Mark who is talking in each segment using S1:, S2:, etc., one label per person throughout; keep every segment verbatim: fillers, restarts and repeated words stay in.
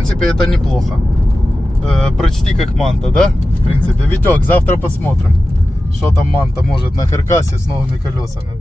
S1: принципе, это неплохо. Э, прочти как манта, да? В принципе. Витек, завтра посмотрим, что там манта может на каркасе с новыми колесами.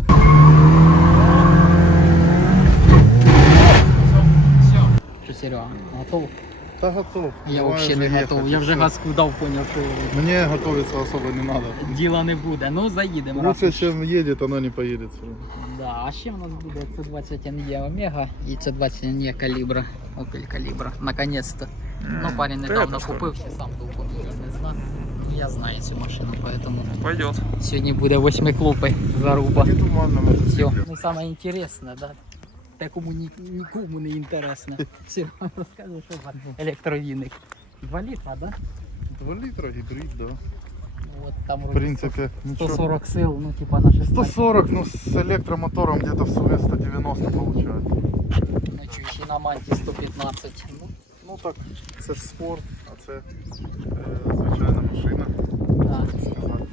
S2: Что, Серега, готов?
S1: Да готов.
S2: Я
S1: Давай
S2: вообще
S1: уже
S2: не
S1: ехать,
S2: готов. Я
S1: и
S2: вже
S1: всё.
S2: газку дав, поняв, що
S1: Мне готовиться особо не надо.
S2: діла не буде. Ну, заїдемо.
S1: Лучше,
S2: раз уж.
S1: чем едет, оно не поедет.
S2: Да, а ще в нас буде Ц двадцять ен е Омега і Ц двадцять ен е Калібра. Opel Калібра. Наконец-то. Ну, парень недавно купив, ще сам толком її не знав. Ну, я знаю цю машину, поэтому
S3: Пойдет.
S2: сьогодні буде восьмиклопи заруба.
S1: Не туманно, может.
S2: Все. Ну, саме інтересне, да? Те, кому ні, нікому не інтересно. Все, розкажи, що вам електровіник. два літра, да?
S1: два литра гибрид, да.
S2: Вот там
S1: В
S2: вроде
S1: принципе,
S2: сто
S1: ничего.
S2: сорок сил, ну типа на шестнадцать.
S1: сто сорок, ну с электромотором где-то в свои сто девяносто получается.
S2: Ну чуть на манті сто п'ятнадцять. Ну,
S1: Ну так, це ж спорт, а це е, звичайна машина,
S2: да.
S1: так сказати.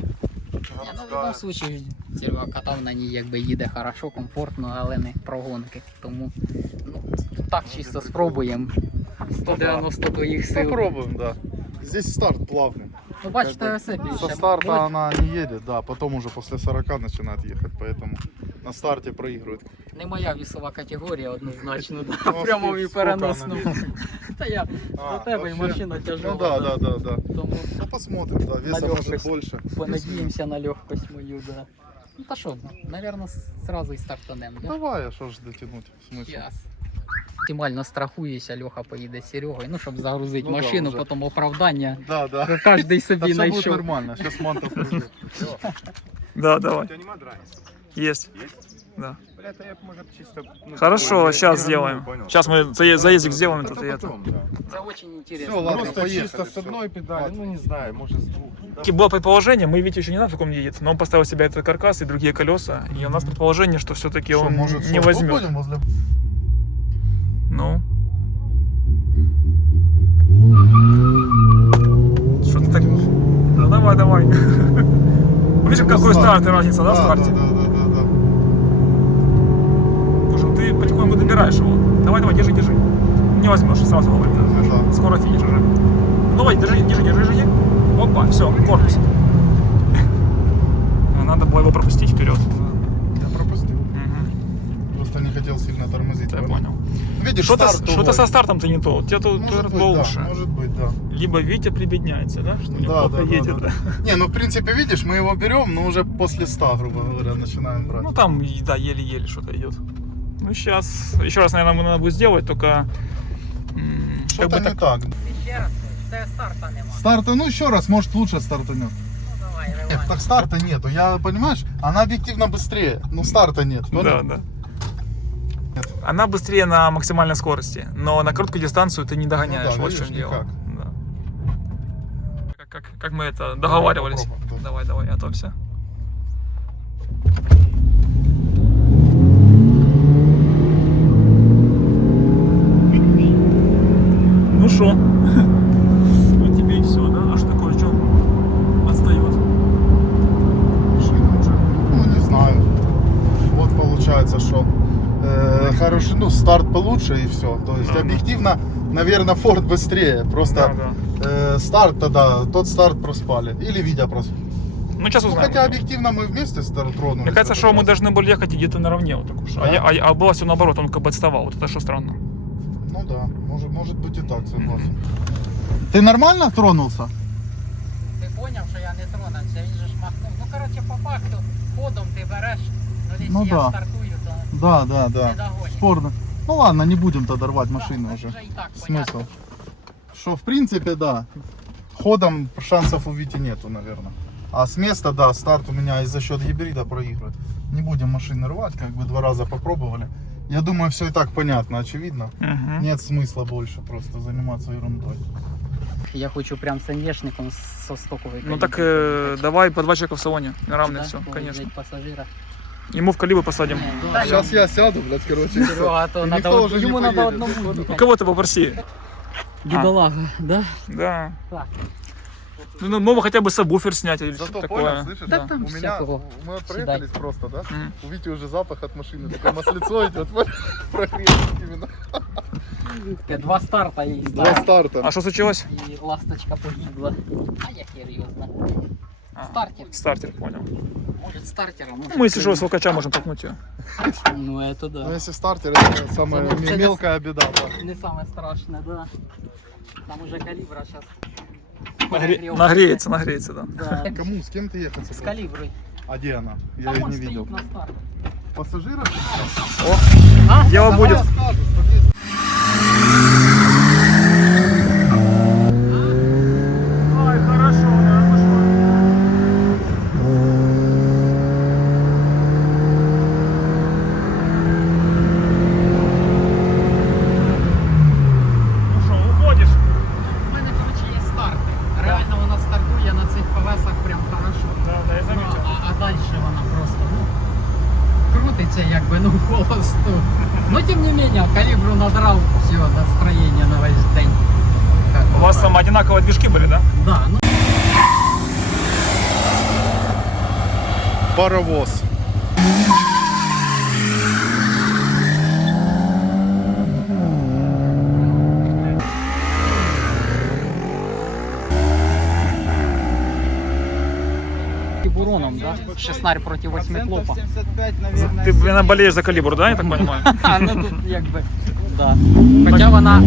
S2: Я, ну, в будь-якому случаю Серега катав на ній, якби їде хорошо, комфортно, але не про гонки. Тому ну, так чисто спробуємо. сто дев'яносто твоїх сил.
S1: Попробуем, да. Здесь старт плавный.
S2: Ну бачите, все більше.
S1: Со старта
S2: Ось
S1: она не едет, да, потом уже после сорока начинает ехать, поэтому на старте проигрывает.
S2: не моя вісова категорія однозначно, да.
S1: Ну,
S2: в прямому і
S1: скільки
S2: переносному.
S1: вона
S2: Та я
S1: А,
S2: до тебе і
S1: вообще?
S2: машина тяжела.
S1: Ну да, да, да, да.
S2: Тому
S1: Ну посмотрим, да, веса
S2: На
S1: может
S2: легкость.
S1: больше.
S2: понадіємося на легкость мою, да. Ну та що, наверное, сразу і стартанем, да?
S1: Давай, а что ж дотянуть, смысл?
S2: Сейчас. Максимально страхуюся, Льоха поїде з Серегою, ну, щоб загрузити
S1: Ну да,
S2: машину,
S1: вже.
S2: потім оправдання.
S1: Да, да.
S2: Кожен
S1: Да
S2: собі
S1: все будет
S2: знайшов.
S1: нормально, сейчас манта придет.
S3: Да, давай.
S4: У тебя нема дранец?
S3: Есть.
S4: Есть?
S3: Да.
S4: Бля, это я, может, чисто... ну,
S3: Хорошо,
S4: такой,
S3: сейчас
S4: я
S3: сделаем.
S4: понял.
S3: Сейчас мы заезд, заездик сделаем
S4: Это
S3: тут и
S4: то
S3: это.
S4: потом, да.
S2: Це дуже
S1: Все,
S2: цікаво.
S1: ладно,
S4: Просто
S1: поехали,
S4: чисто с
S1: всё.
S4: одной педали, ну не знаю, может с двух.
S3: Было предположение, мы Витя еще не знаем, как он едет, но он поставил себе этот каркас и другие колеса, и у нас предположение, что все-таки
S1: Что,
S3: он
S1: может,
S3: не
S1: сорок
S3: возьмет.
S1: будем возле...
S3: Ну. Что ты так... Да давай, давай. Видишь, какой старт и разница, да, в старте?
S1: Да, да, да, да, да.
S3: Слушай, ты потихоньку добираешь его. Давай, давай, держи, держи. Не возьмешь, сразу говорю.
S1: Да.
S3: Скоро финиш уже. Ну давай, держи, держи, держи, держи. Опа, все, корпус. Надо было его пропустить вперед.
S1: Я пропустил.
S3: Угу.
S1: Просто не хотел сильно тормозить.
S3: Я
S1: понял?
S3: понял.
S1: Видишь,
S3: Что-то,
S1: старт
S3: что-то
S1: другой.
S3: со стартом-то не то. У тебя тут
S1: Может быть,
S3: было
S1: да,
S3: лучше.
S1: может быть, да.
S3: Либо Витя прибедняется, да? Что
S1: Да,
S3: неплохо
S1: да, да,
S3: едет.
S1: да. Не, ну в принципе, видишь, мы его берем, но уже после ста, грубо говоря, начинаем брать.
S3: Ну там, и- да, еле-еле что-то идет. Ну сейчас, еще раз, наверное, надо будет сделать, только... м, как
S1: Что-то
S3: бы
S1: не
S3: так...
S1: так.
S2: Ще раз, це старта нема.
S1: Старта, ну еще раз, может лучше стартанет.
S2: Ну давай,
S1: Нет,
S2: реванш.
S1: так старта нету, я, понимаешь, она объективно быстрее, но старта нет,
S3: Да,
S1: понял?
S3: да. Она быстрее на максимальной скорости, но на короткую дистанцию ты не догоняешь.
S1: Ну да,
S3: вот в чем
S1: видишь,
S3: дело.
S1: никак.
S3: Да. Как, как, как мы это договаривались.
S1: попробуем, да.
S3: Давай, давай, готовься. Ну шо? Вот тебе и все, да? А что такое, что отстает?
S1: Машина уже, ну не знаю. Вот получается, что э, хороший, ну старт получше и все. То есть
S3: Да, да.
S1: объективно, наверное, Форд быстрее. Просто
S3: Да, да.
S1: э, старт тогда, тот старт проспали. Или Витя проспал.
S3: Ну сейчас
S1: Ну,
S3: узнаем.
S1: хотя объективно мы вместе старт тронулись.
S3: Мне кажется,
S1: в этот
S3: что мы
S1: раз.
S3: должны были ехать где-то наравне вот так уж. А,
S1: Да?
S3: я, а, а было все наоборот, он как бы отставал. Вот это что странно.
S1: Ну да, может, может быть и так, согласен. Ты нормально тронулся?
S2: Ти зрозумів, що я не тронувся, він же ж махнув. Ну, коротше, по факту, ходом ти береш, ну, якщо
S1: Ну,
S2: я
S1: да.
S2: стартую, то
S1: Да, да,
S2: не
S1: да.
S2: догониш.
S1: Спорно. Ну ладно, не будем тогда рвать машину
S2: Да,
S1: уже.
S2: вже і так
S1: Смысл?
S2: понятно.
S1: Что в принципе, да. Ходом шансов у Вити нету, наверное. А с места, да, старт у меня и за счет гибрида проигрывает. Не будем машины рвать, как бы два раза попробовали. Я думаю, все и так понятно, очевидно.
S3: Мгм.
S1: Нет смысла больше просто заниматься ерундой.
S2: Я хочу прям з НЕшником со стокової.
S3: Ну так э, давай по два человека в салоне. Равно
S2: Да?
S3: все,
S2: Ой,
S3: конечно.
S2: взять пассажира.
S3: Ему в колибы посадим.
S2: Не, да,
S1: Сейчас я сяду, блядь, короче.
S2: Серега, а то
S1: И
S2: надо,
S1: никто
S2: от-
S1: уже не
S2: йому надо
S1: поедет.
S2: одному.
S3: Ну кого ты попроси?
S2: Бідолага, да?
S3: Да.
S2: Так.
S3: Ну, ну, мог бы хотя бы сабвуфер снять или
S1: Зато
S3: что-то
S1: понял,
S3: такое.
S1: слышишь?
S2: Да там
S1: у меня,
S2: всякого.
S1: мы
S2: Седай.
S1: проехались просто, да?
S3: Мгм.
S1: У Вити уже запах от машины, такое маслецо идет, прогрев именно.
S2: Таке Два старта і
S1: Два
S2: старт.
S1: старта.
S3: А що случилось?
S2: І ласточка погибла. А я хер його знаю.
S3: А,
S2: Стартер.
S3: Стартер, понял.
S2: Может стартера, может...
S3: Мы, если что, с волкача можем толкнуть ее.
S2: Ну это да.
S1: Ну, если стартер, это самая
S2: Это- это-
S1: мелкая беда. Да.
S2: Не самое страшное, да. Там уже калибра сейчас.
S3: Нагре... Нагреется, нагреется, да.
S2: Да.
S1: Кому, с кем ты ехать
S2: С
S1: собрался?
S2: калиброй.
S1: А где она? Я
S2: Там
S1: ее
S2: он
S1: не
S2: стоит
S1: видел.
S2: на старте.
S1: Пассажиров?
S2: А?
S3: Дело будет.
S1: Расскажешь, подъедь.
S3: Ой, хорошо, да, Ну що, уходиш?
S2: У мене, коротше, є старти. Реально вона стартує на цих колесах прям хорошо.
S3: Да, да, я
S2: Ну,
S3: заметил.
S2: а, а далі вона просто, ну, крутиться якби, ну, холосту. Ну, тим не менее, калібру надрав, все, настроєння на весь день. Как
S3: У вас там одинаковые движки были, да?
S2: Да, ну,
S1: Паровоз.
S2: тибуроном, да? Шестнарь проти восьмиклопа.
S3: Ты, наверное, болеешь за калибр, да, я так понимаю?
S2: А, ну тут якби, да. Хоча вона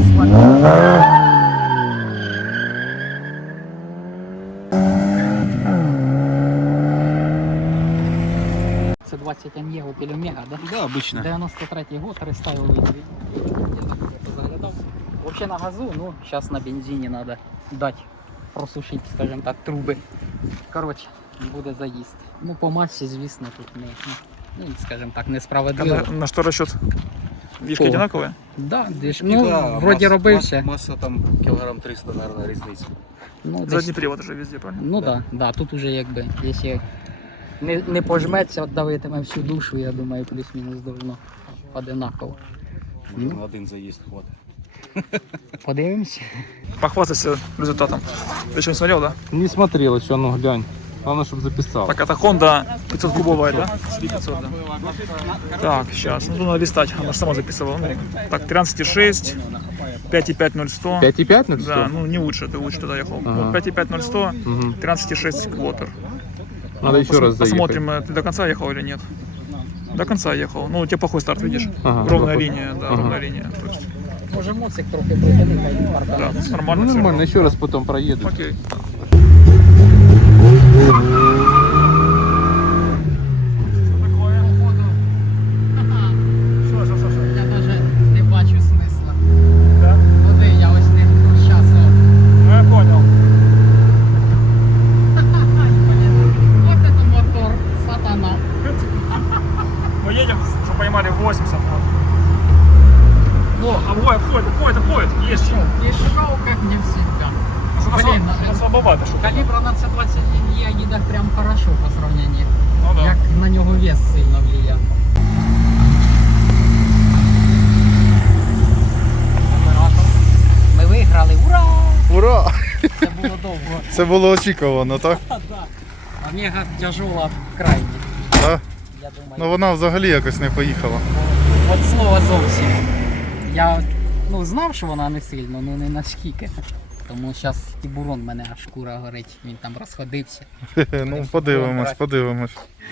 S2: Це двадцять ан є Opel Omega, да?
S4: Да, обычно.
S2: дев'яносто третій год, реставили її. Заглядав. Вообще на газу, ну, сейчас на бензине надо дать просушить, скажем так, трубы. Короче, буде заїзд. Ну, по масі, звісно, тут не, ну, скажем так,
S3: А
S2: несправедливо.
S3: на, на что расчет? Движки
S2: О.
S3: одинаковые?
S2: Да, диш... ну, вроді робився.
S4: Масса там килограмм триста, наверное, різниця.
S2: Ну, десь...
S3: Задний привод уже везде, правильно?
S2: Ну да, да, тут уже якби, якщо не, не пожметься, давитиме всю душу, я думаю, плюс-мінус должно одинаково.
S4: Може, на один заїзд хватить.
S2: Подивимося.
S3: Похвастайся результатом. Ты что, не смотрел, да?
S5: Не смотрел еще, ну глянь. Главное, чтобы записал.
S3: Так, это Honda пятьсот кубовая, да? пятьсот, да. Так, сейчас, ну, надо листать, она же сама записывала. Ну, так, тринадцать и шесть, пять и пять ноль сто.
S5: пять и пять, ну что?
S3: Да, ну не лучше, ты лучше туда ехал.
S5: Ага.
S3: Вот пять и пять ноль сто,
S5: Мгм.
S3: тринадцать и шесть квотер.
S5: Надо еще раз заехать.
S3: Посмотрим, э, ты до конца ехал или нет. До конца ехал. Ну, у тебя плохой старт, видишь?
S5: Ага,
S3: ровная
S5: плохой.
S3: линия, да,
S5: Ага.
S3: ровная линия. То есть,
S2: Може моцик трохи притягнути, хай
S3: да,
S2: парканеться.
S3: нормально.
S5: Ну
S3: всё.
S5: нормально, еще раз потом проеду.
S3: Окей.
S2: Я навіть не бачу смисла.
S3: Да?
S2: Куди, я ось не щас.
S3: Ну, я понял.
S2: Вот это мотор, сатана.
S3: Мы едем, что поймали восемьдесят. Вот. О, обходит, обходит, обходит, обходит. Есть что.
S2: И шоу, как не всегда. Блин,
S3: Ну, слабовато, что.
S2: калібра на це двадцять є їде прям хорошо по сравнению.
S3: Ну да.
S2: Як на нього вес сильно влияє. Оператор. Ми виграли, ура!
S1: Ура!
S2: Це було довго.
S1: Це було очікувано, так?
S2: Да. Омега тяжола крайні.
S1: Да?
S2: Я думаю,
S1: Ну вона взагалі якось не поїхала.
S2: от слова зовсім. Я ну, знав, що вона не сильно, але не наскільки. Тому зараз тібурон в мене аж шкура горить, він там розходився.
S1: Хе-хе, Ну подивимось, подивимось.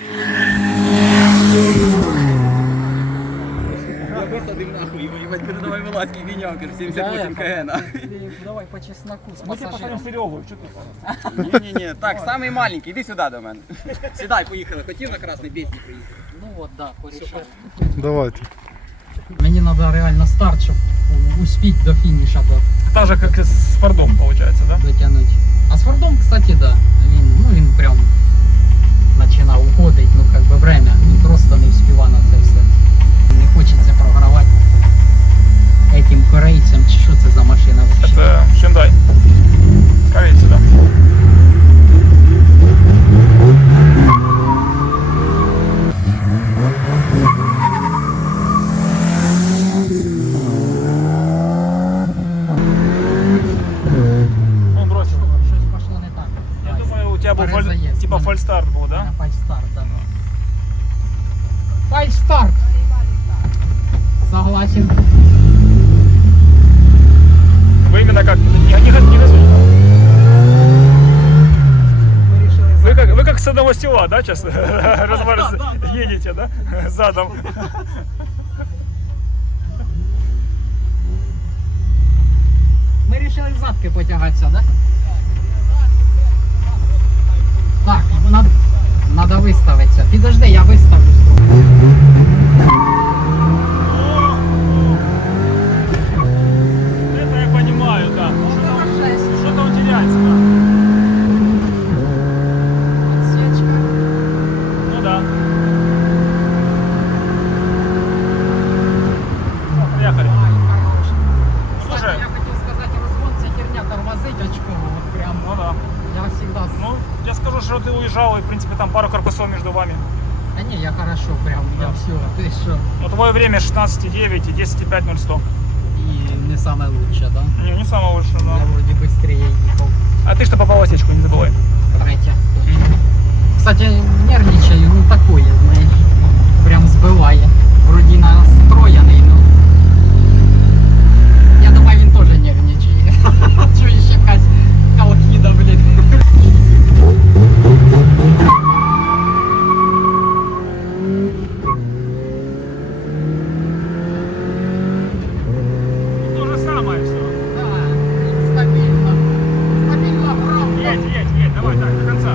S6: Я высадим нахуй, ебать, куда давай вылазь, винёкер, семьдесят восемь кг.
S2: Давай по чесноку з
S3: Мы тебе поставим
S2: пасажиром.
S3: сырьевую, что ты?
S6: Не-не-не, так, самый маленький, иди сюда до мене. Сідай, поїхали, хотів на красний бесік приїхати.
S2: Ну от, да, порішав.
S1: Давайте.
S2: Мені треба реально старт, щоб успіти до фініша
S3: Так же, как и с Фордом, получается, да?
S2: дотягнути. А з Фордом, кстати, да. Він, ну, він прям починав уходити, ну как би время. Він просто не вспівав на це все. Не хочеться програвати этим корейцям, чи що це за машина вообще.
S3: Это Hyundai. Корейцы, да. Он бросил.
S2: Щось пошло не так.
S3: Я думаю, у тебя был фоль-
S2: Перезаезд.
S3: типа фальстарт был, да?
S2: На фальстарт, да. Фальстарт! Согласен.
S3: вестила, да, сейчас? Едете, да? Задом.
S2: Ми вирішили задки потягатися, да? Так, надо, надо виставитися. Підожди, я виставлюсь.
S3: Это я понимаю, да. Что-то он теряется, да.
S2: Отсечка.
S3: Ну да. Все, приехали.
S2: Ай, хорош.
S3: Слушай.
S2: Кстати, я хотів сказати, розгон це херня тормозить очково. Вот прям.
S3: Ну да.
S2: Я всегда...
S3: Ну, я скажу, что ты уезжал, и, в принципе, там пару корпусов между вами.
S2: Да не, я хорошо прям, я все, ты что?
S3: Но твое время шестнадцать девять и десять пять ноль сто.
S2: И не самое лучшее, да?
S3: Не, не самое лучшее, но...
S2: Я вроде быстрее ехал.
S3: А ты что попал в осечку, не забывай.
S2: Третья. Кстати, нервничаю, ну такое, знаешь, прям сбывает. Вроде настроенный, но... Я думаю, він тоже нервничает. Чуешь, якась колхида, блин.
S3: То же самое все.
S2: Да, стабильно. Стабильно, правда.
S3: Едь, едь, едь, давай так, до конца.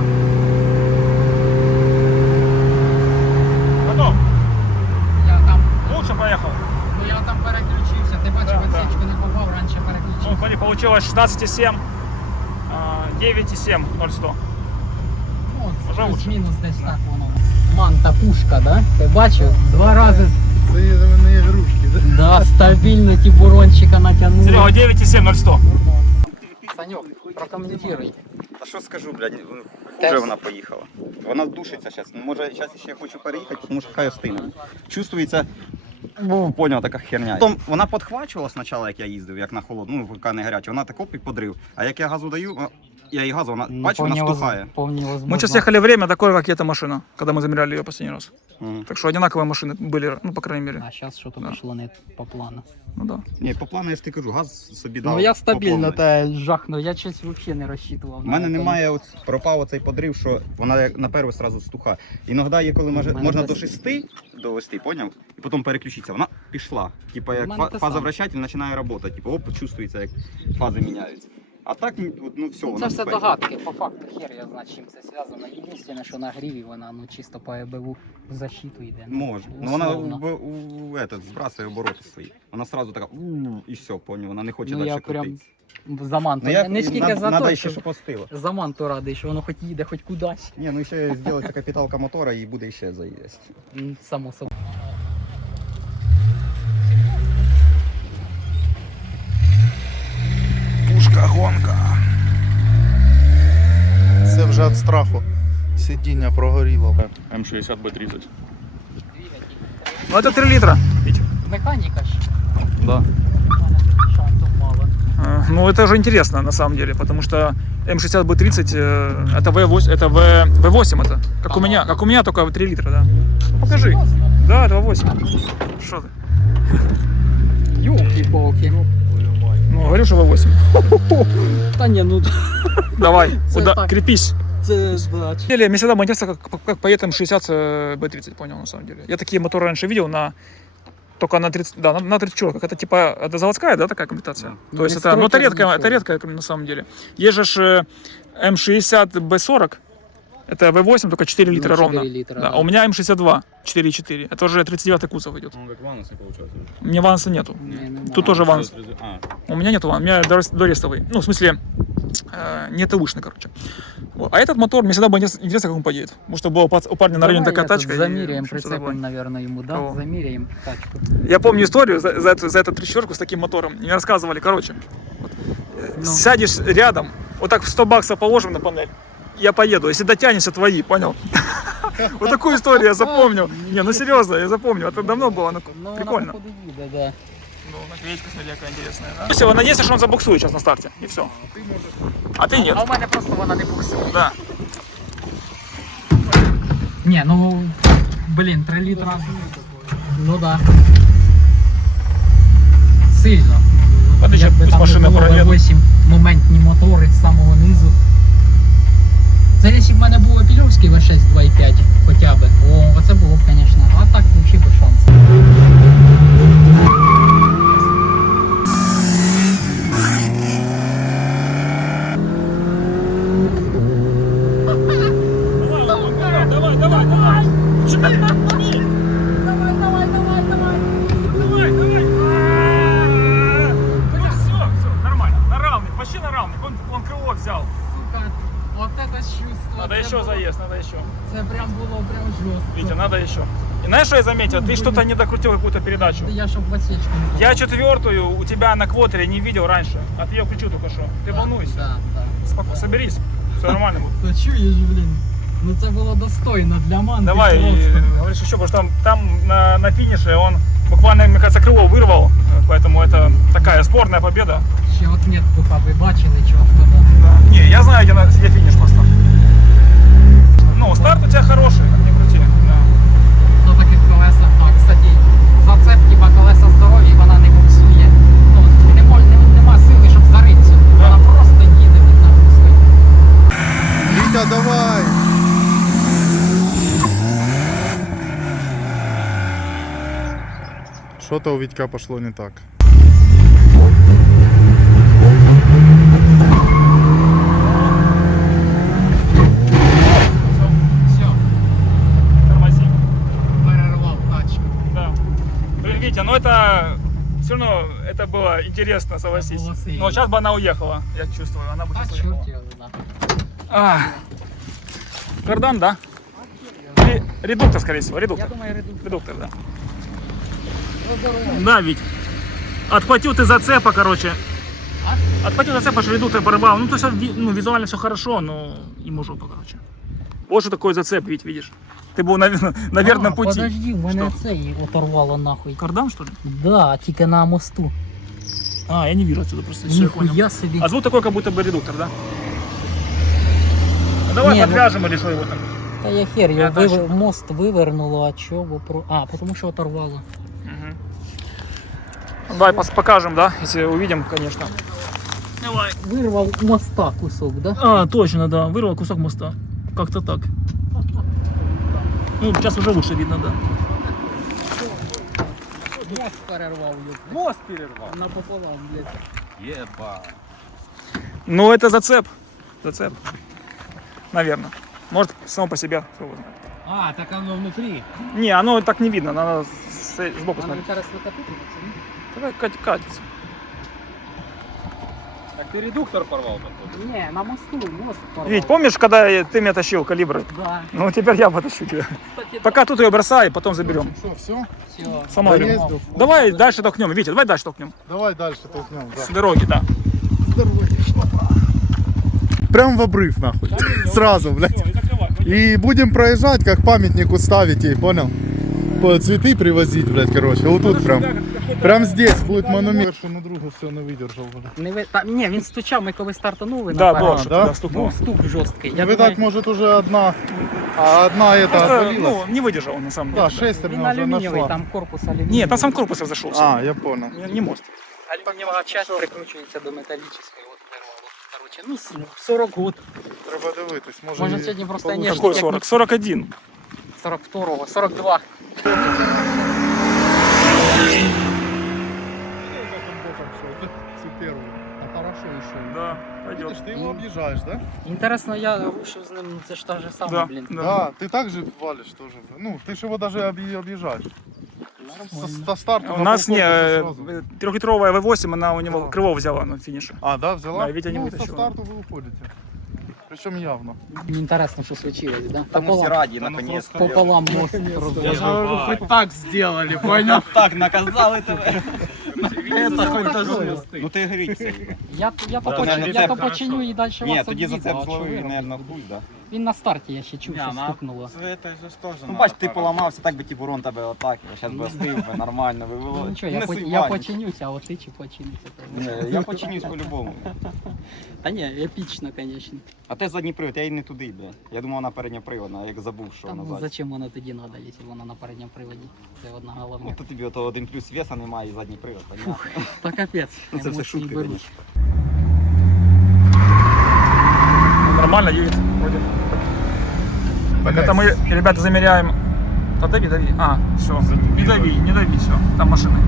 S3: Готов?
S2: Я там,
S3: Лучше поехал.
S2: ну я там переключився. Ти бачив,
S3: Да, да.
S2: отсечку не попав, раніше
S3: Ну,
S2: переключився.
S3: смотри, получилось шестнадцать семь, девять семь ноль сто.
S2: Ну,
S3: Вже лучше.
S2: плюс-мінус десь так воно. Манта пушка, да? Ти бачив? Два рази.
S1: Це не ігрушки, да?
S2: Да, стабільно тібурончика натягнули.
S3: Серега, девять семь ноль сто.
S2: Санек, прокоментируй.
S6: А що скажу, блядь,
S2: Тест.
S6: вже вона поїхала. Вона душиться зараз. Може, зараз ще я хочу переїхати, тому що хай остине. Чувствується, ну, поняв, така херня. Потім вона підхвачувала спочатку, як я їздив, як на холодну, ну, поки не гаряче, вона так опік подрив. А як я газу даю, вона- я їй газу, вона, бачиш, вона стухає.
S3: Мы сейчас ехали время такое, как и эта машина, когда мы замеряли ее последний раз.
S6: Мгм.
S3: Так что одинаковые машины были, ну, по крайней мере.
S2: А зараз що-то
S3: Да.
S2: пішло не по плану.
S3: Ну да.
S6: Ні, по плану я ж ти кажу, газ собі дав.
S2: Ну я
S6: по
S2: стабільно
S6: повній.
S2: та жахнув, я щось взагалі не розчитував.
S6: У мене немає, от, пропав оцей подрив, що вона як на перший сразу стухає. Іноді є, коли може,
S2: У мене
S6: можна
S2: те
S6: до
S2: с-
S6: шести довести, поняв? І потім переключитися. Вона пішла. Типа як
S2: У мене
S6: фа-
S2: те
S6: фаза
S2: саме.
S6: вращатель починає працювати. Типу, оп, чувствується, як фази міняються. А так, ну, ну все,
S2: Це
S6: вона
S2: все
S6: зупинена.
S2: догадки, по факту хер я знаю, чим це зв'язано. Єдине, що на гріві вона ну чисто по ЕБУ в защиту йде.
S6: Може. Ну вона
S2: Условно.
S6: в, у, у, этот, збрасує обороти свої. Вона сразу така «у», і все, поняв, вона не хоче
S2: Ну
S6: далі
S2: я прям
S6: крутитися.
S2: за манту.
S6: Ну, я,
S2: не скільки
S6: надо,
S2: за
S6: надо
S2: те,
S6: ще,
S2: що
S6: щоб остило.
S2: за манту радий, що воно хоч їде, хоч кудись.
S6: Ні, ну ще зробиться капіталка мотора і буде ще заїзд.
S2: М, Само собою.
S3: Пушка, гонка.
S1: Це вже від страху. Сидіння прогоріло.
S3: М шестьдесят Б тридцать. Ну это три литра. Вить.
S2: Механіка ж.
S3: Да.
S2: Шанту мало.
S3: Э, Ну это уже интересно на самом деле, потому что М шестьдесят Б тридцать э, это В восемь, это В, В восемь это. Как у меня, как у меня, только три литра, да. Ну, покажи.
S2: Серйозно?
S3: Да, это В восемь. Что ты?
S2: Ёлки-палки.
S3: Ну, говорю, что В восемь.
S2: Та ні, ну
S3: Давай,
S2: Це
S3: куда,
S2: так.
S3: крепись.
S2: це да.
S3: Мне всегда было интересно, как, как поедет М шестьдесят Б тридцать, понял, на самом деле. Я такие моторы раньше видел на только на тридцать, да, на, на тридцать человек. Это типа, это заводская, да, такая комплектация?
S2: Ну,
S3: То есть
S2: не
S3: это, ну это
S2: стройка,
S3: редкая,
S2: ничего.
S3: это редкая на самом деле. Есть же ж, э, М шестьдесят Б сорок, это В восемь, только четыре
S2: Ну,
S3: литра
S2: четыре
S3: ровно.
S2: литра,
S3: да.
S2: да.
S3: А у меня М шестьдесят два, четыре и четыре. Это уже тридцать девятый кузов идет.
S4: Ну, как Ванус не получается.
S3: У меня ванса нету.
S2: Ні, нема.
S3: Тут тоже ванс.
S4: А,
S3: У меня нету ванса, у меня дорес- дорестовый. Ну, в смысле, э, не ТВшный, короче. Вот. А этот мотор, мне всегда было интерес- интересно, как он поедет. Потому что была пац- у парня на районе
S2: Давай
S3: такая
S2: этот
S3: тачка. и, в
S2: Замеряем,
S3: общем, всегда было.
S2: прицепим, наверное, ему, да?
S3: Кого?
S2: Замеряем тачку.
S3: Я помню историю за, за эту, за эту трещерку с таким мотором. Мне рассказывали, короче, вот, э,
S2: Ну.
S3: сядешь рядом, вот так в сто баксов положим на панель, я поеду. Если дотянешься, твои, понял? Вот такую историю я запомнил. Не, ну серьезно, я запомнил. Это давно было, ну
S2: Ну,
S3: прикольно.
S2: вона походу їде, да.
S3: Ну, наклеечка, смотри, какая интересная, да? Все, надеюсь, что он забуксует сейчас на старте, и все. А ты нет.
S2: А у мене просто вона не буксує.
S3: Да.
S2: Ні, ну, блін, три літра. Ну да. Сильно.
S3: Подожди,
S2: Якби
S3: пусть
S2: там
S3: машина
S2: не було
S3: проедет.
S2: В восемь моментні мотори з самого низу. Це Це якщо б в мене було Пільовський ве шість два і п'ять хоча б, о, оце було б, звісно. А так взагалі без шансів.
S3: Давай, давай, давай! Давай, давай, давай, давай! Давай, давай! Ну все, все, нормально, на равных, почти на равных. Он, он крыло взял.
S2: Сука, вот это чувство.
S3: Надо
S2: це
S3: еще
S2: було-
S3: заезд, надо еще.
S2: Це прям було прям жорстко.
S3: Витя, надо еще. И знаешь, что я заметил? Ты что-то не докрутил какую-то передачу.
S2: Я щоб в осечку не
S3: Я
S2: попав.
S3: четвертую у тебя на квотере не видел раньше. От ее включу только что. Ты волнуйся.
S2: Да, да.
S3: Споко- соберись. Все нормально будет.
S2: То чуєш, блін. Ну це було достойно для манки.
S3: Давай,
S2: просто.
S3: и, говоришь еще, потому что там, там на, на финише он буквально, мне кажется, крыло вырвал. Поэтому это такая спорная победа.
S2: Ще от нет пока ви бачили чітко, да.
S3: Не, я знаю, где, на- где финиш просто. Ну, старт у тебя хороший, как ни крути. Да.
S2: На таких колесах, так, кстати, зацеп, типа колеса здорові, вона не буксує. Ну, не мож, не, нема сили, щоб заритися. Вона просто їде від нагрузки.
S1: Витя, давай! Что-то у Витька пошло не так.
S2: Все,
S3: Тормози.
S2: перервав тачку.
S3: Да. Блин, Витя, ну это все равно это было интересно, согласись.
S2: было сильно.
S3: Но сейчас бы она уехала, я чувствую, она бы
S2: А,
S3: сейчас
S2: чорт
S3: уехала.
S2: його, да.
S3: А, кардан, да? Или редуктор, скорее всего, редуктор.
S2: Я думаю, редуктор.
S3: Редуктор, да.
S2: Ну, здорово.
S3: Да, Вить. Отхватил ты зацепа, короче. Отхватил зацепа, что редуктор порвал. Ну, то есть, ви- ну, визуально все хорошо, но ему жопа, короче. Вот что такое зацеп, Вить, видишь? Ты был на, на верном
S2: А,
S3: пути.
S2: Подожди, в мене
S3: Що?
S2: цей оторвало нахуй.
S3: Кардан, что ли?
S2: Да, тільки на мосту.
S3: А, я не вижу отсюда просто. Всё, я понял.
S2: Ніхуя собі.
S3: А звук такой, как будто бы редуктор, да? Ну, давай
S2: Не, ну-
S3: подвяжем или что его там.
S2: Та я хер,
S3: Я
S2: його
S3: дальше.
S2: вивер... мост вивернуло, а чого про. А, тому що оторвало.
S3: Давай пос- покажем, да, если увидим, конечно. Давай.
S2: Вирвав моста кусок, да?
S3: А, точно, да, вырвал кусок моста. Как-то так. Ну, сейчас уже лучше видно, да.
S2: Мост перервав, його.
S4: Мост перервав.
S2: Напополам, блядь.
S4: Єба.
S3: Ну, это зацеп. Зацеп. Наверное. Может, само по себе. Кто его знает.
S2: А, так оно внутрі.
S3: Не, оно так не видно, надо с- сбоку
S2: Воно
S3: смотреть.
S2: зараз викатити, чи ні?
S3: Давай кат- катится.
S4: Так ти редуктор порвав потім.
S2: Ні, на мосту, мост порвав.
S3: Ведь помнишь, когда я- ты меня тащил калибры?
S2: Да.
S3: Ну, теперь я потащу тебя.
S2: Кстати,
S3: Пока тут ее бросай, потом заберем.
S1: Что, все?
S2: все.
S3: Сама
S1: Да
S3: говорю.
S1: ездил.
S3: Давай дальше толкнем. Витя, давай дальше толкнем.
S1: Давай дальше толкнем. Да.
S3: С дороги, да.
S1: Прям в обрыв, нахуй. Сразу, блядь.
S3: Всё, и закрывай.
S1: И будем проезжать, как памятнику ставить ей, понял? По цветы привозить, блядь, короче. Вот тут прям. Прям здесь будет монумент. Першу другу все не видержав, блядь.
S2: Не ви... Та, ні, він стучав, ми коли стартанули
S3: Да,
S2: наперед.
S3: было, что
S1: да?
S3: да? стукнуло.
S2: Був стук жорсткий. Я
S1: Видать,
S2: думаю,
S1: может уже одна, а одна это
S3: Просто,
S1: отвалилась.
S3: ну, не выдержал он на самом деле.
S1: Да, шестерня
S2: він
S1: уже
S2: алюмінієвий,
S1: нашла.
S2: там корпус алюмінієвий.
S3: Нет, там сам корпус разошелся.
S1: А, я понял.
S3: Не, не мост.
S2: Алюмінієва часть прикручується до металічної, от вирвало. Короче, ну, с- сорок год.
S1: Треба дивитись. Може,
S2: Може
S1: і
S2: сьогодні просто
S1: получше.
S2: ні.
S3: Какой сорок? сорок один.
S2: сорок второго, сорок два.
S1: Всю первую.
S2: Та хорошо йшов.
S3: Да, пойдет.
S1: Видишь, ты его объезжаешь, да?
S2: Інтересно, я рушив з ним, ну, це ж те же саме,
S3: Да,
S2: блін.
S3: да.
S1: Да, ты также валишь тоже. Ну, ты же его даже объ- объезжаешь. Со, со старту
S3: У
S1: на
S3: нас не,
S1: полкорпуса сразу.
S3: трехлитровая вэ восемь, она у него крыло взяла на финише.
S1: А, да, взяла?
S3: Да, Витя не
S1: ну,
S3: вытащила.
S1: со старту вы уходите. Причем явно.
S2: Інтересно, що случилось, да?
S6: Там всі раді, наконец-то.
S2: Пополам мост розбив.
S5: Хоть так сделали, понял?
S6: Так, наказали тебе.
S2: Це хоч даже.
S6: Ну ти гріться.
S2: Я, я, то,
S6: Да,
S2: поч-
S6: наверное,
S2: я
S6: це
S2: то
S6: хорошо.
S2: починю і далі
S6: Ні,
S2: вас
S6: тоді за це
S2: об'їду, а що
S6: зловив,
S2: ви
S6: наверное,
S2: робите?
S6: хуй, да.
S2: Він на старті, я ще чув, що стукнуло.
S6: Ну бач, ти поламався, так би ті бурон тебе отак, зараз би остив би, нормально би
S2: Ну
S6: було.
S2: нічого, я,
S6: Не
S2: по-
S6: суть
S2: я
S6: бані.
S2: починюся, а от ти чи починися.
S6: Ні, Я починюсь по-любому.
S2: Та ні, епічно, звісно.
S6: А те задній привод, я її не туди, бля. Я думав, вона передня приводна, а як забув, що
S2: Та ну
S6: назад.
S2: зачем воно тоді треба, якщо вона на передньому приводі? Це одна
S6: Ну
S2: головна.
S6: то тобі ото один плюс веса немає і задній привод, понятно.
S2: Та капець.
S6: Ну це все
S2: емоції
S6: шутки,
S2: беруть.
S6: звісно.
S3: Нормально едет, вроде. Так, это мы, ребята, замеряем. Да дави, дави. А, все. Не дави, не дави, все. Там машины.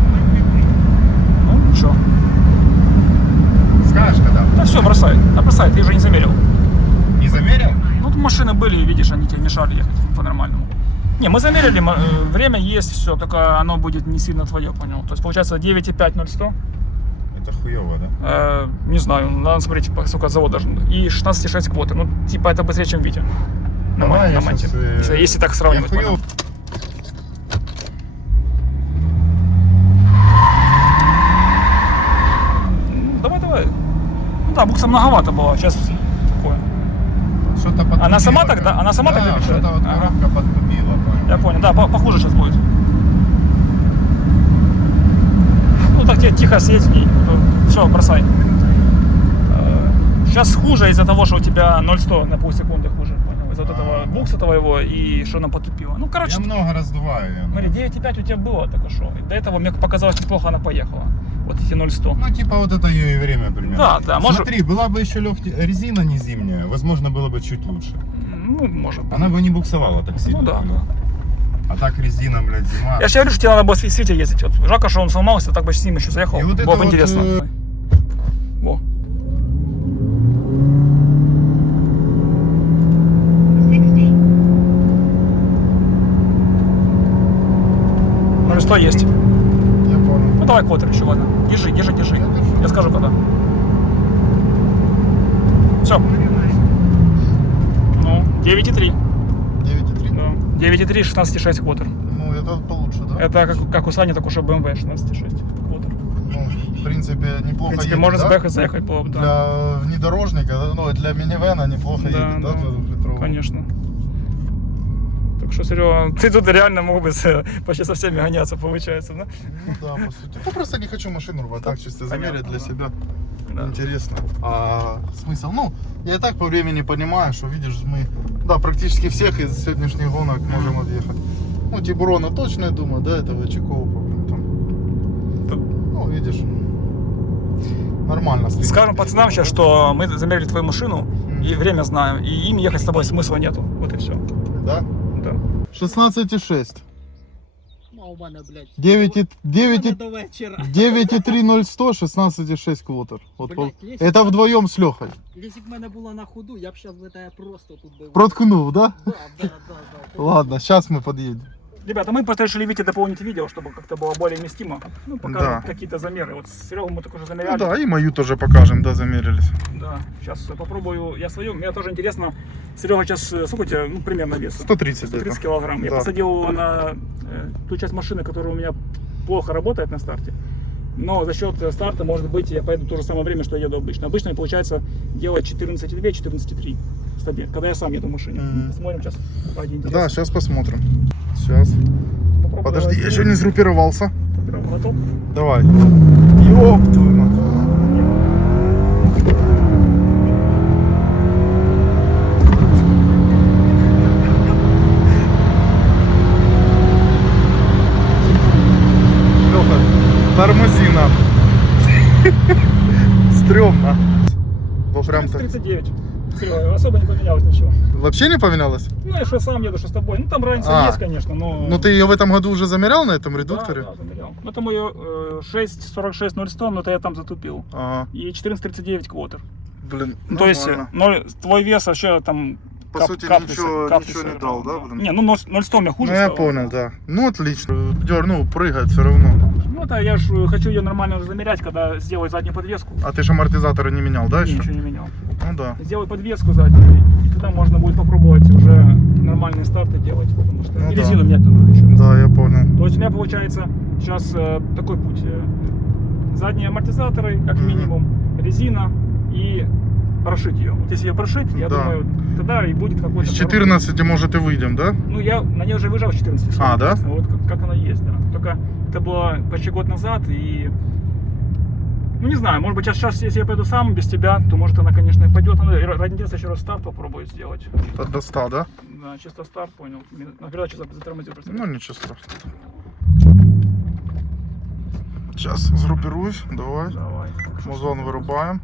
S3: Ну, что?
S7: Скажешь, когда?
S3: Да все, бросай. Да бросай, ты уже не замерил.
S7: Не замерил?
S3: Ну, тут машины были, видишь, они тебе мешали ехать по-нормальному. Не, мы замерили, мы, э, время есть, все, только оно будет не сильно твое, понял? То есть получается девять и пять ноль сто.
S7: Это хуево, да?
S3: Э, не знаю, надо смотреть, сколько завод должен. И шестнадцать и шесть квоты. Ну, типа это быстрее, чем Витя. На,
S7: Давай,
S3: ма-
S7: я
S3: на монте.
S7: щас, э,
S3: если, если так сравнивать.
S7: Я
S3: понял?
S7: хуёво.
S3: Ну, давай, давай. Ну да, букса многовато было, сейчас такое.
S7: Что-то подкупило.
S3: Она сама так, да? Она сама
S7: да,
S3: так любит?
S7: что-то вот
S3: Ага.
S7: коробка подкупила, понял.
S3: Я понял, да, по- похуже сейчас будет. Ну так тебе тихо съедь и все, бросай. Сейчас хуже из-за того, что у тебя ноль сто на полсекунды хуже, понял? Из-за вот этого букса твоего и что она потупила. Ну, короче,
S7: Я много раздуваю. я.
S3: смотри, девять и пять у тебя было только что. И до этого мне показалось, неплохо она поехала. Вот эти ноль сто.
S7: Ну, типа вот это ее и время примерно.
S3: Да, да, может-
S7: Смотри, была бы еще легкая резина не зимняя, возможно, было бы чуть лучше.
S3: Ну, может быть.
S7: Она бы не буксовала так сильно.
S3: Ну да,
S7: понял?
S3: да.
S7: А так резина, блядь, зима.
S3: Я же говорю, что тебе надо было с Витей ездить. Вот жалко, что он сломался, так бы с ним еще заехал.
S7: И вот
S3: Было
S7: это
S3: бы
S7: вот,
S3: интересно.
S7: э,
S3: Во. Ну, что есть.
S1: Я понял.
S3: Ну давай квотер еще, ладно. Держи, держи, держи.
S1: Я держу.
S3: Я скажу когда. Все. Ну, девять и три.
S1: девять и три?
S3: Да. девять и три, шестнадцать и шесть квотер.
S1: Ну, это получше, да?
S3: Это как, как у Сани, так уже бэ эм вэ шестнадцать и шесть квотер.
S1: Ну, в принципе, неплохо
S3: В принципе,
S1: едет,
S3: можно
S1: да?
S3: с бэха заехать было бы, да.
S1: Для внедорожника, ну, для минивэна неплохо
S3: Да,
S1: едет, да,
S3: да,
S1: двухлитровый?
S3: конечно. Так что, Серега, ты тут реально мог бы с- почти со всеми гоняться, получается, да?
S1: Ну да, по сути. Ну, просто не хочу машину рвать, так чисто замерить
S3: понятно,
S1: для
S3: да.
S1: себя.
S3: Да.
S1: Интересно. А смысл? Ну, я и так по времени понимаю, что, видишь, мы, да, практически всех из сегодняшних гонок можем отъехать. Ну, Тибурона точно, я думаю, да, этого Чикова, блин, там.
S3: Да.
S1: Ну, видишь, нормально. стоит.
S3: Скажем пацанам сейчас, что мы замерили твою машину и время знаем, и им ехать с тобой смысла нету. Вот и все.
S1: Да?
S3: Да.
S1: шестнадцать и шесть.
S2: Ну, у мене, блядь.
S1: девять и девять и
S2: До вечора.
S1: девять и три ноль сто, шестнадцать и шесть квотер. Вот
S2: Блядь,
S1: пол-
S2: есть.
S1: Это вдвоем с Лехой.
S2: Якщо б в мене було на ходу, я б зараз летаю просто тут був.
S1: Проткнув, да?
S2: Да, да, да, да.
S1: Ладно, сейчас мы подъедем.
S3: Ребята, мы просто решили Вите дополнить видео, чтобы как-то было более вместимо. Ну, показать
S1: Да.
S3: какие-то замеры. Вот с Серегой мы только уже
S1: Ну
S3: замеряли.
S1: да, и мою тоже покажем, да, замерились.
S3: Да. Сейчас попробую я свою. Мне тоже интересно. Серега сейчас, сколько у тебя, ну, примерно веса?
S1: сто тридцать
S3: сто тридцать
S1: где-то.
S3: килограмм. Я
S1: Да.
S3: посадил его на э, ту часть машины, которая у меня плохо работает на старте. Но за счет э, старта, может быть, я поеду в то же самое время, что я еду обычно. Обычно получается делать четырнадцать и два, четырнадцать и три стабильно, когда я сам еду в машине.
S1: Мгм.
S3: Посмотрим сейчас. Ради
S1: Да,
S3: интереса.
S1: сейчас посмотрим. Сейчас.
S3: Попробуем.
S1: Подожди, я
S3: Давай.
S1: еще не сгруппировался.
S3: Готов?
S1: Давай. Ёб твою мать. Лёха, тормози нахуй. Стрёмно. Вот прям так.
S3: тридцать девять. Серега, особо не поменялось ничего.
S1: Вообще не поменялось?
S3: Ну, я что сам еду, что с тобой. Ну, там разница
S1: А.
S3: есть, конечно, но...
S1: Ну ты ее в этом году уже замерял на этом
S3: Да,
S1: редукторе?
S3: да, замерял. Ну, это мой э, шесть сорок шесть ноль сто, но это я там затупил.
S1: Ага.
S3: И четырнадцать тридцать девять квотер.
S1: Блин,
S3: Ну, то есть,
S1: нормально.
S3: ноль, твой вес вообще там...
S1: По
S3: кап-
S1: сути,
S3: капли
S1: ничего-
S3: с- капли
S1: ничего не
S3: сыграл,
S1: дал, да, блин?
S3: Не, ну ноль сто у меня хуже
S1: Ну я
S3: стало.
S1: понял, да. Ну отлично. Дернул, прыгает все равно.
S3: Ну, это я же хочу ее нормально уже замерять, когда сделаю заднюю подвеску.
S1: А ты же амортизаторы не менял, да, еще?
S3: Ничего не менял.
S1: Ну да.
S3: Сделаю подвеску заднюю, и тогда можно будет попробовать уже нормальные старты делать, потому что
S1: Ну
S3: и
S1: да.
S3: резину менять надо еще.
S1: Да, я понял.
S3: То есть у меня получается сейчас э, такой путь. э, задние амортизаторы, как
S1: Мгм.
S3: минимум, резина и прошить ее. Вот если ее прошить, я
S1: Да.
S3: думаю, тогда и будет какой-то...
S1: С четырнадцати, может, и выйдем, да?
S3: Ну, я на ней уже выезжал с четырнадцати.
S1: А, да?
S3: Вот как, как она есть, да. Только это было почти год назад, и... Ну, не знаю, может быть, сейчас, сейчас, если я пойду сам, без тебя, то, может, она, конечно, и пойдет. Надо ради интереса еще раз старт попробую сделать.
S1: До- До ста, да?
S3: Да, чисто старт, понял. На передаче затормозил просто.
S1: Ну ничего страшного. Сейчас сгруппируюсь, давай.
S3: Давай.
S1: Музон вырубаем.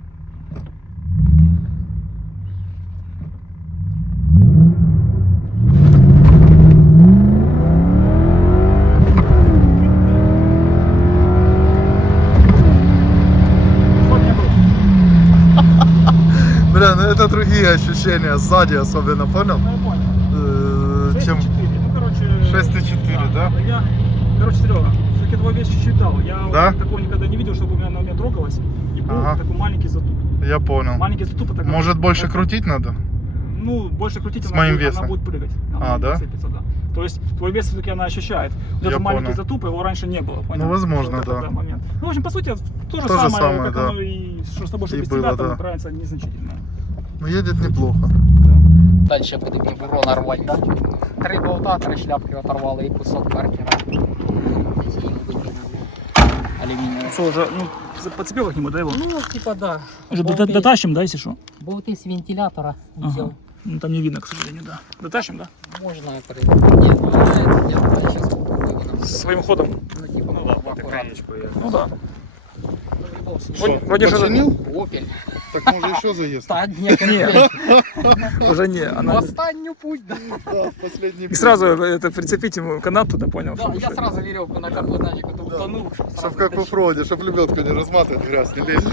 S1: Бля, ну это другие ощущения, сзади особенно, понял?
S3: Ну, я понял.
S1: Э,
S3: шесть и
S1: Чем
S3: четыре. Ну, короче...
S1: шесть и четыре, да?
S3: Я, короче, Серега, все-таки твой вес чуть-чуть дал. Я
S1: Да?
S3: вот такого никогда не видел, чтобы у меня на меня трогалось. И был
S1: Ага.
S3: такой маленький затуп.
S1: я понял.
S3: Маленький затуп это как-
S1: Может больше
S3: это-
S1: крутить надо?
S3: Ну, больше крутить,
S1: С
S3: она,
S1: моим
S3: будет,
S1: весом?
S3: она будет прыгать.
S1: А,
S3: Она
S1: да?
S3: цепится, да. То есть твой вес все-таки она ощущает. Вот
S1: Я
S3: этот маленький
S1: понял.
S3: затуп, его раньше не было. Понял?
S1: Ну, возможно,
S3: Вот это,
S1: да.
S3: момент. Ну, в общем, по сути, то же
S1: То же
S3: самое,
S1: самое,
S3: как
S1: да.
S3: оно и что с тобой, что
S1: И
S3: без
S1: было,
S3: тебя,
S1: да.
S3: там разница незначительная.
S1: Ну едет неплохо.
S2: Дальше будемо бюро нарвати, да? Три болта, три шляпки оторвали і кусок каркера. Десь їм викинули. Алюмінієвий.
S3: Что, уже, ну, за- подцепил к нему, да, его?
S2: Ну, типа, да.
S3: Уже
S2: Болти-
S3: дотащим, да, если что?
S2: Болти з вентилятора
S3: Ага.
S2: взяв.
S3: Ну, там не видно, к сожалению, да. Дотащим, да?
S2: Можна перейти. Ні, ну, я- я зараз попробую. воно буде.
S3: Своим ходом.
S2: Ну, типа,
S4: Ну да,
S2: акуратно.
S4: потихонечку я.
S3: Ну да.
S2: Ну, в любом случае.
S3: Вроде, вроде же...
S1: Починил?
S2: Опель.
S1: Так может еще заезд?
S2: Та ні, конкретно.
S3: Уже не,
S2: В
S3: она...
S2: останню путь, да.
S1: Да, последний.
S3: И сразу это прицепить ему канат туда, понял?
S2: Да,
S3: чтобы
S2: я
S3: что-
S2: сразу веревку на карбонажику утонул, чтобы
S1: Чтоб
S2: сразу
S1: как у
S2: тащить.
S1: Фроди, чтоб лебедка не разматывает грязь, не лезет.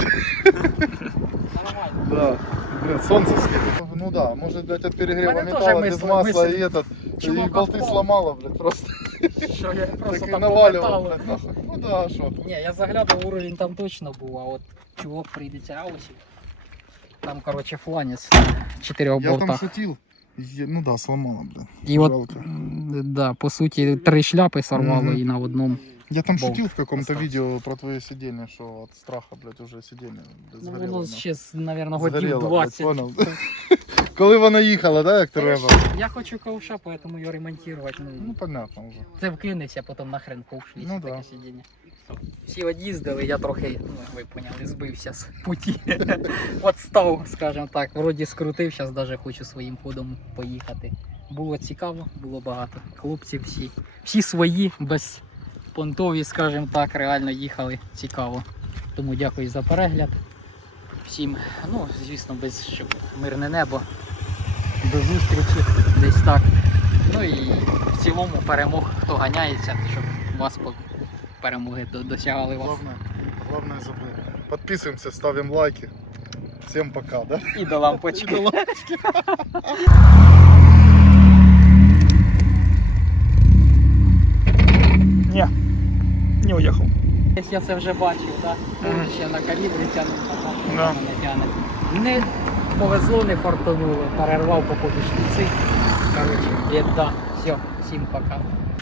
S2: Нормально.
S1: Да. Блин, солнце светит. Ну да, может, блядь, от перегрева
S2: Мене
S1: металла
S2: тоже
S1: без
S2: мысль-
S1: масла
S2: мысль.
S1: и этот.
S2: Чувак
S1: и болты
S2: отпал.
S1: сломало, блядь, просто.
S2: Що я просто
S1: Так и
S2: там
S1: наваливал,
S2: повертав.
S1: блядь, нахуй. Ну да, что там.
S2: Ні, я заглядав, уровень там точно був, а от чувак прийдеться аусів. Там, короче, фланець в чотирьох
S1: Я там
S2: болтах.
S1: шутил. Е- Ну да, сломало, блядь.
S2: І от,
S1: Жалко.
S2: м, да, по суті, три шляпи сорвало
S1: Мгм.
S2: і на одному.
S1: Я там
S2: болт
S1: шутил в каком-то
S2: остался.
S1: видео про твое сиденье, что от страха, блядь, уже сиденье
S2: Ну,
S1: сгорело.
S2: воно
S1: нахуй.
S2: ще, наверное, годів
S1: Згорело, блядь,
S2: двадцять.
S1: понял. Коли вона їхала, да, як треба?
S2: Я хочу ковша, поэтому його ремонтувати.
S1: Ну,
S2: Ну,
S1: понятно вже.
S2: це вкинеться, потім нахрен ковш
S1: Ну,
S2: ну,
S1: да.
S2: таке сидіння. Всі од'їздили, я трохи, ну, ви поняли, збився з путі. Отстав, скажімо так. Вроді скрутив, зараз навіть хочу своїм ходом поїхати. Було цікаво, було багато. Хлопці всі, всі свої, без понтові, скажімо так, реально їхали цікаво. Тому дякую за перегляд. Всім, ну, звісно, без щоб мирне небо. До зустрічі, десь так. Ну і в цілому перемог, хто ганяється, щоб вас по перемоги до- досягали вас.
S1: Главное, главное забыл. Подписываемся, ставим лайки. Всем пока, да?
S2: І до лампочки.
S3: Не, не уехал.
S2: Десь я це вже бачив, так?
S3: Мгм.
S2: Ще на калібрі тягне, а
S3: Да.
S2: там не тягне. Не повезло, не фартануло. Перервав по ходу шліци. Коротше, і да. Все, всім пока.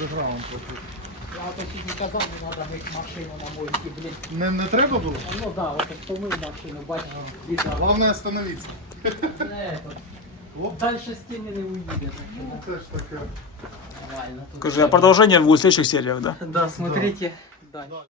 S2: Я ото сьогодні казав, не треба мити машину на мойці, блін.
S1: Не, не треба було?
S2: Ну да, от помив машину, бачиш, біда.
S1: Главное остановиться.
S2: Не, тут.
S1: Оп.
S2: Дальше стіни не уїде. так що
S1: Ну, це ж таке.
S2: Нормально. тут
S3: Скажи, а продолжение будет в следующих сериях, да?
S2: Да, смотрите. Да.